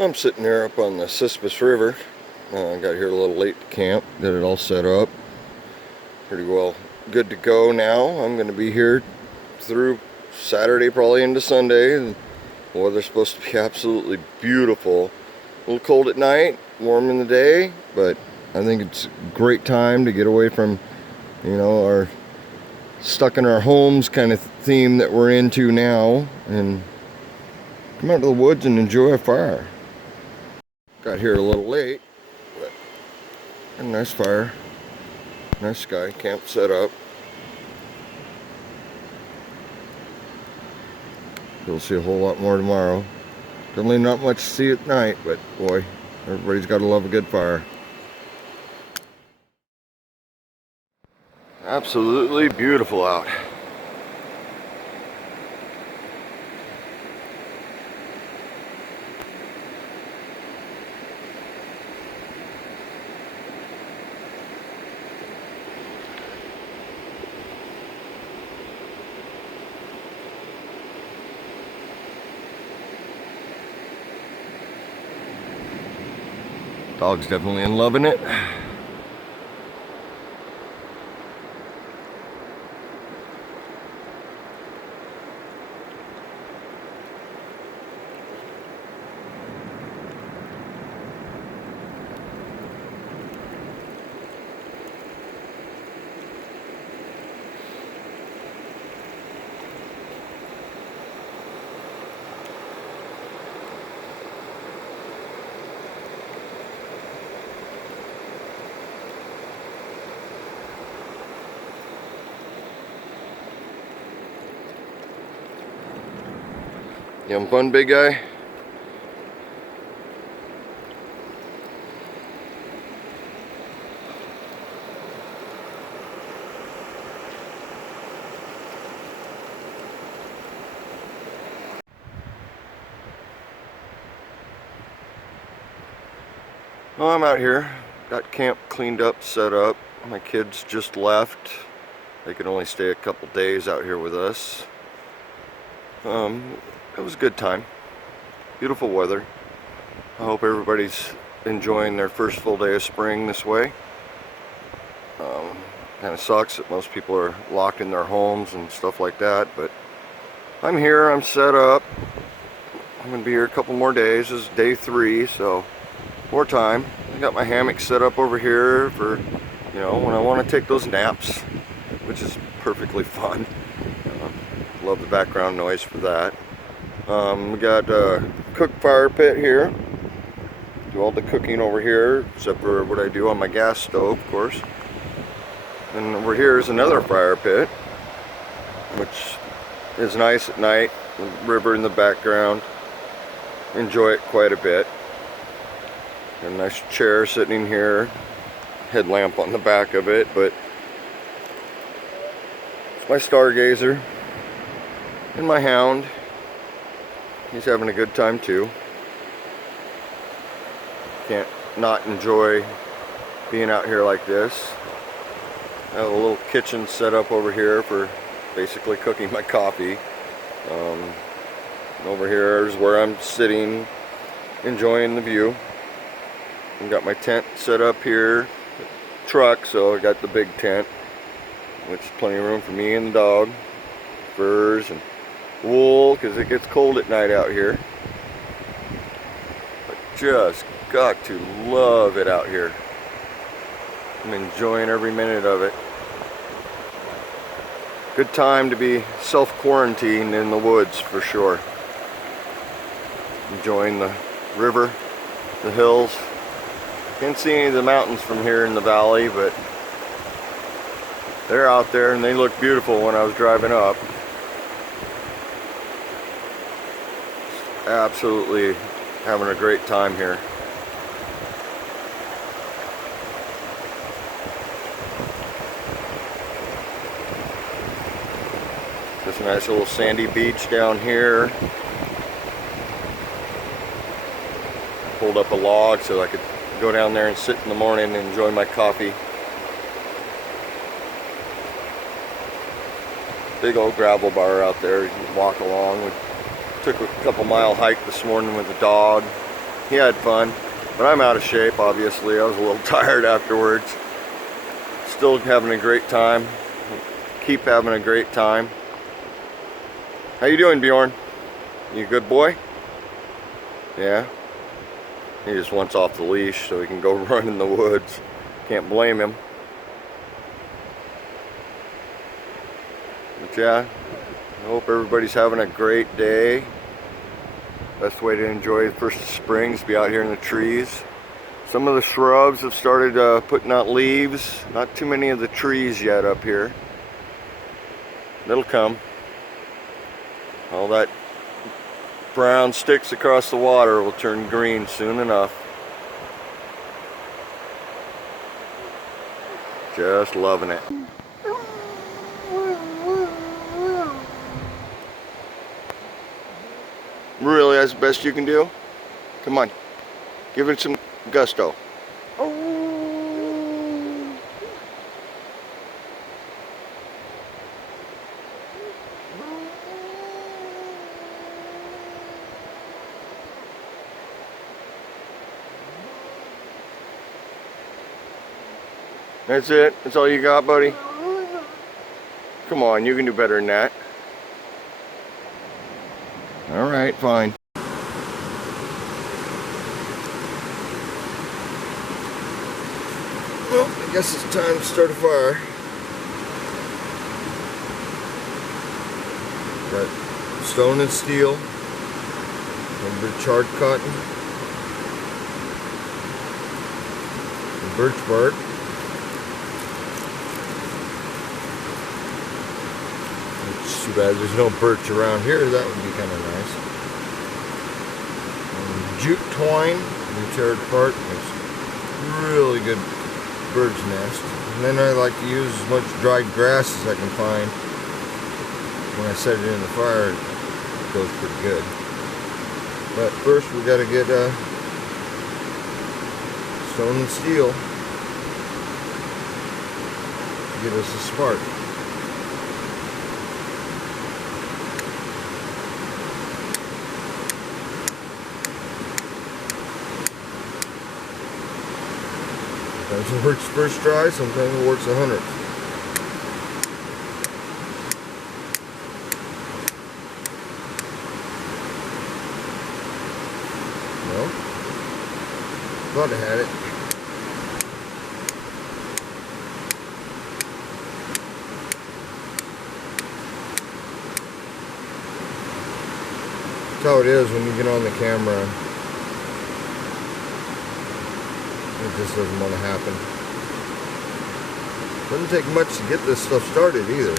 I'm sitting there up on the Cyspus River. I got here a little late to camp, got it all set up. Pretty well good to go now. I'm going to be here through Saturday, probably into Sunday. The weather's supposed to be absolutely beautiful. A little cold at night, warm in the day, but I think it's a great time to get away from, our stuck in our homes kind of theme that we're into now and come out to the woods and enjoy a fire. Got here a little late, but a nice fire, nice sky, camp set up. You'll see a whole lot more tomorrow. Definitely not much to see at night, but boy, everybody's got to love a good fire. Absolutely beautiful out. Dog's definitely loving it. You having fun, big guy? Well, I'm out here. Got camp cleaned up, set up. My kids just left. They could only stay a couple days out here with us. It was a good time. Beautiful weather. I hope everybody's enjoying their first full day of spring this way. Kind of sucks that most people are locked in their homes and stuff like that, but I'm here, I'm set up. I'm gonna be here a couple more days. This is day 3, so more time. I got my hammock set up over here for, when I want to take those naps, which is perfectly fun. Love the background noise for that. We got a cook fire pit here. Do all the cooking over here, except for what I do on my gas stove, of course. And over here is another fire pit, which is nice at night. The river in the background. Enjoy it quite a bit. Got a nice chair sitting here. Headlamp on the back of it, but it's my stargazer. And my hound. He's having a good time too. Can't not enjoy being out here like this. I have a little kitchen set up over here for basically cooking my coffee. Over here is where I'm sitting, enjoying the view. I've got my tent set up here, truck, so I got the big tent, which is plenty of room for me and the dog. Furs and wool, because it gets cold at night out here. But just got to love it out here. I'm enjoying every minute of it. Good time to be self-quarantined in the woods for sure. Enjoying the river, the hills. Can't see any of the mountains from here in the valley, but they're out there and they look beautiful when I was driving up. Absolutely having a great time here. Just a nice little sandy beach down here. Pulled up a log so I could go down there and sit in the morning and enjoy my coffee. Big old gravel bar out there. You can walk along. We took a couple mile hike this morning with the dog. He had fun, but I'm out of shape, obviously. I was a little tired afterwards. Still having a great time. Keep having a great time. How you doing, Bjorn? You a good boy? Yeah? He just wants off the leash so he can go run in the woods. Can't blame him. But yeah, I hope everybody's having a great day. Best way to enjoy the first of spring is to be out here in the trees. Some of the shrubs have started putting out leaves. Not too many of the trees yet up here. It'll come. All that brown sticks across the water will turn green soon enough. Just loving it. Really, that's the best you can do? Come on, give it some gusto. That's it? That's all you got, buddy? Come on, you can do better than that. Alright, fine. Well, I guess it's time to start a fire. Got stone and steel, a little bit of charred cotton, and birch bark. It's too bad there's no birch around here. That would be kind of nice. And jute twine and charred bark makes really good bird's nest. And then I like to use as much dried grass as I can find. When I set it in the fire, it goes pretty good. But first we got to get stone and steel to get us a spark. Sometimes it works first try, sometimes it works 100th. No? Thought I had it. That's how it is when you get on the camera. It just doesn't want to happen. Doesn't take much to get this stuff started either.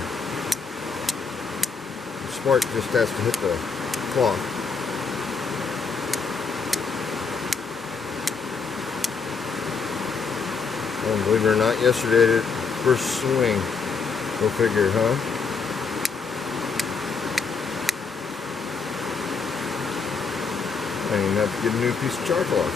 The spark just has to hit the cloth. And believe it or not, yesterday I did first swing. Go figure, huh? I didn't even have to get a new piece of charcoal.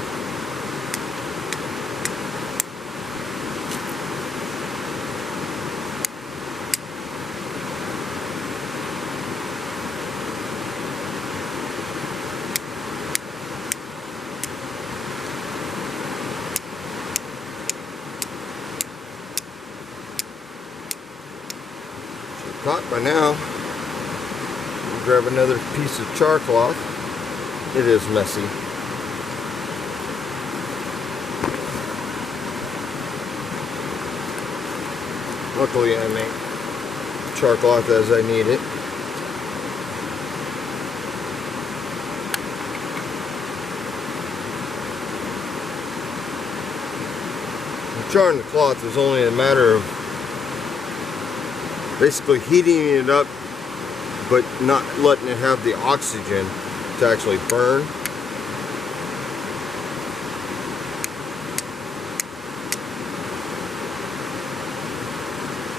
Caught by now. We'll grab another piece of char cloth. It is messy. Luckily I make char cloth as I need it. And charring the cloth is only a matter of basically heating it up, but not letting it have the oxygen to actually burn.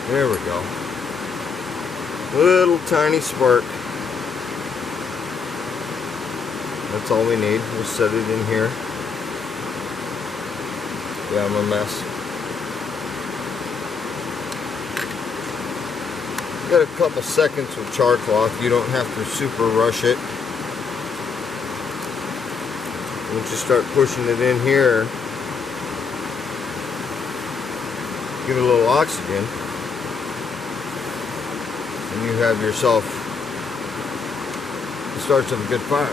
There we go. Little tiny spark. That's all we need. We'll set it in here. Yeah, I'm a mess. Got a couple seconds with char cloth. You don't have to super rush it. Once you start pushing it in here, give it a little oxygen, and you have yourself the starts of a good fire.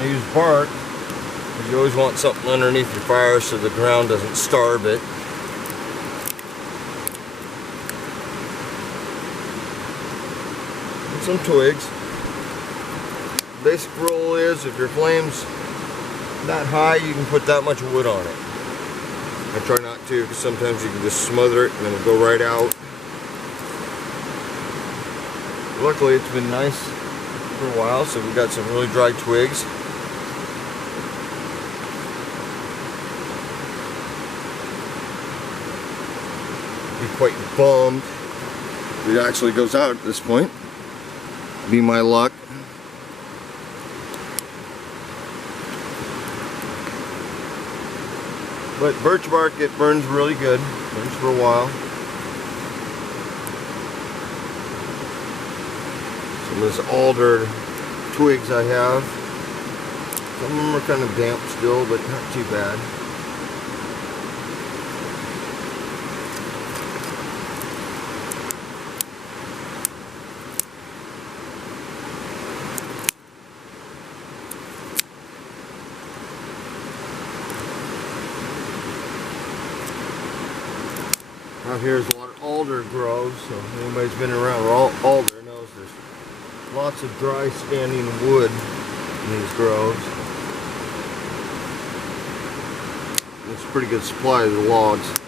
I use bark because you always want something underneath your fire so the ground doesn't starve it. And some twigs. Basic rule is if your flame's that high, you can put that much wood on it. I try not to because sometimes you can just smother it and it'll go right out. Luckily it's been nice for a while, so we've got some really dry twigs. Be quite bummed if it actually goes out at this point. Be my luck. But birch bark, it burns really good. Burns for a while. Some of this alder twigs I have. Some of them are kind of damp still, but not too bad. Out here is a lot of alder groves, so if anybody's been around alder knows there's lots of dry standing wood in these groves. It's a pretty good supply of the logs.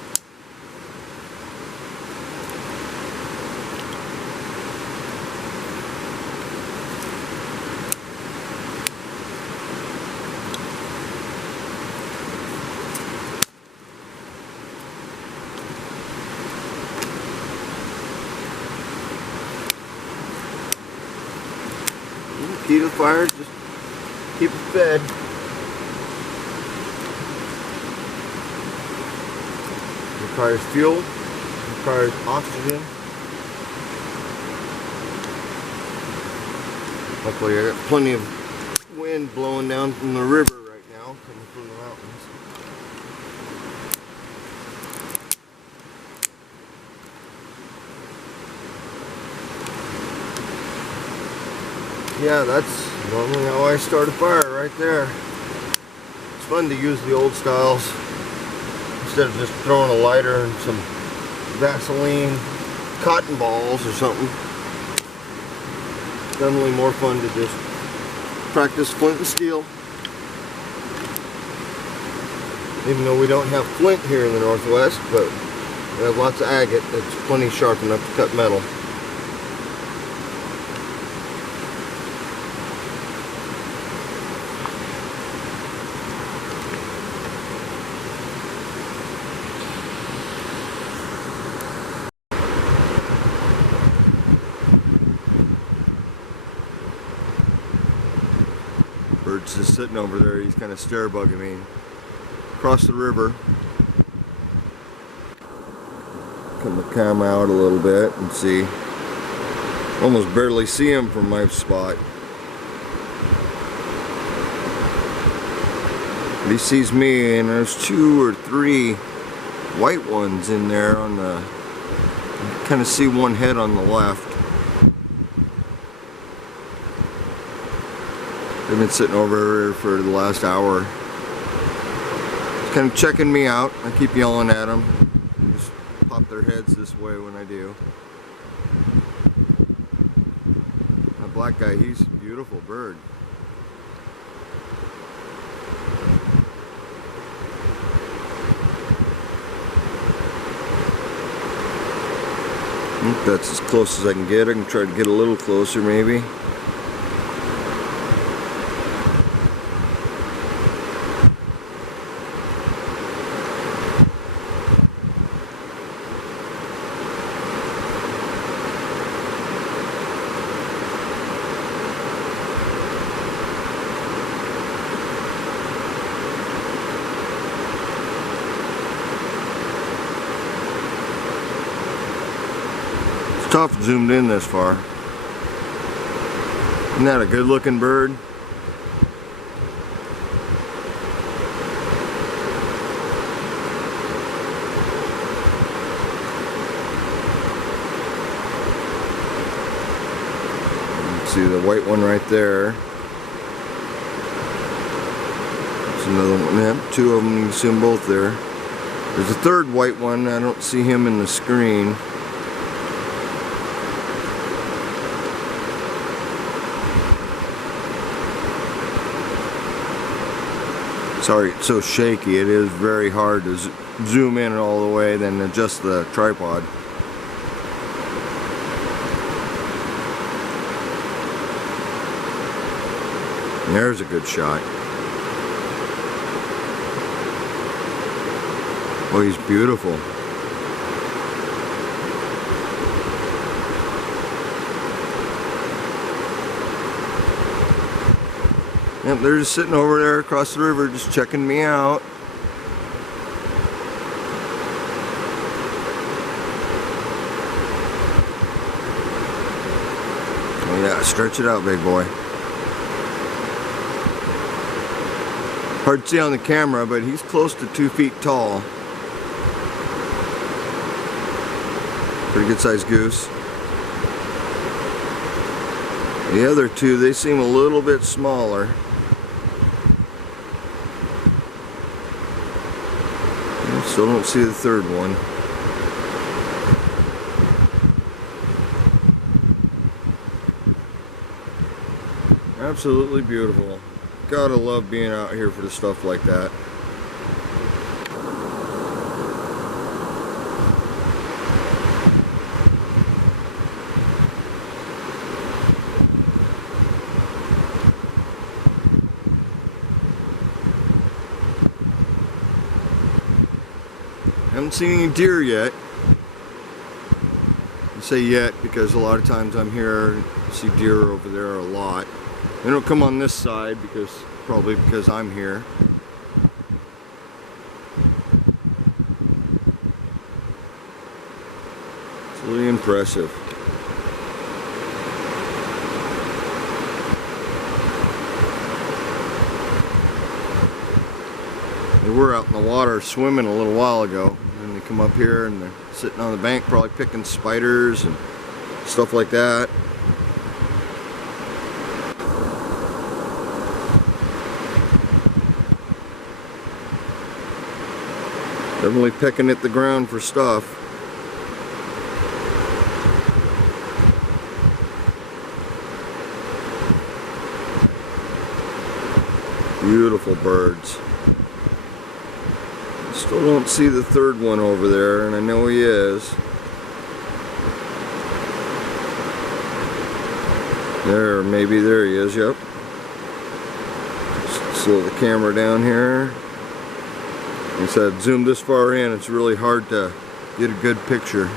Key to the fire, just keep it fed. Requires fuel, requires oxygen. Luckily I got plenty of wind blowing down from the river right now, coming from the mountains. Yeah, that's normally how I start a fire, right there. It's fun to use the old styles instead of just throwing a lighter and some Vaseline cotton balls or something. Definitely more fun to just practice flint and steel. Even though we don't have flint here in the Northwest, but we have lots of agate that's plenty sharp enough to cut metal. Bird's just sitting over there, he's kind of stare bugging me. Across the river. Come the cam out a little bit and see. Almost barely see him from my spot. But he sees me, and there's 2 or 3 white ones in there on the, you kind of see one head on the left. They've been sitting over here for the last hour. Just kind of checking me out. I keep yelling at them. They just pop their heads this way when I do. That black guy, he's a beautiful bird. I think that's as close as I can get. I can try to get a little closer maybe. Tough zoomed in this far. Isn't that a good looking bird? See the white one right there. There's another one. Yeah, two of them. You can see them both there. There's a third white one. I don't see him in the screen. Sorry, it's so shaky. It is very hard to zoom in all the way, then adjust the tripod. And there's a good shot. Oh, he's beautiful. Yep, they're just sitting over there across the river, just checking me out. Oh yeah, stretch it out, big boy. Hard to see on the camera, but he's close to 2 feet tall. Pretty good sized goose. The other two, they seem a little bit smaller. Still don't see the third one. Absolutely beautiful. Gotta love being out here for the stuff like that. Haven't seen any deer yet. I say yet because a lot of times I'm here, I see deer over there a lot. They don't come on this side probably because I'm here. It's really impressive. They were out in the water swimming a little while ago, and they come up here and they're sitting on the bank probably picking spiders and stuff like that. Definitely pecking at the ground for stuff. Beautiful birds. Still don't see the third one over there, and I know he is. There, maybe there he is, yep. Slow the camera down here. Like I said, zoom this far in, it's really hard to get a good picture.